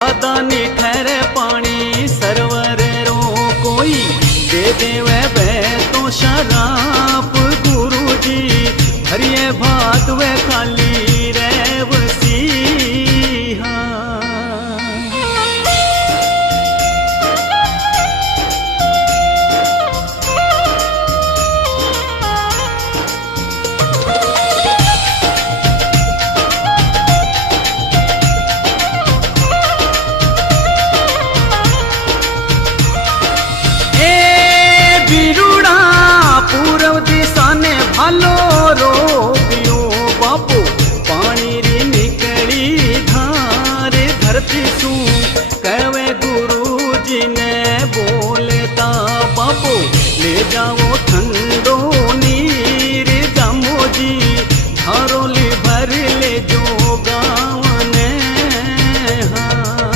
दानी ठहरे पानी सरवर रो कोई दे देवे बे तो शरा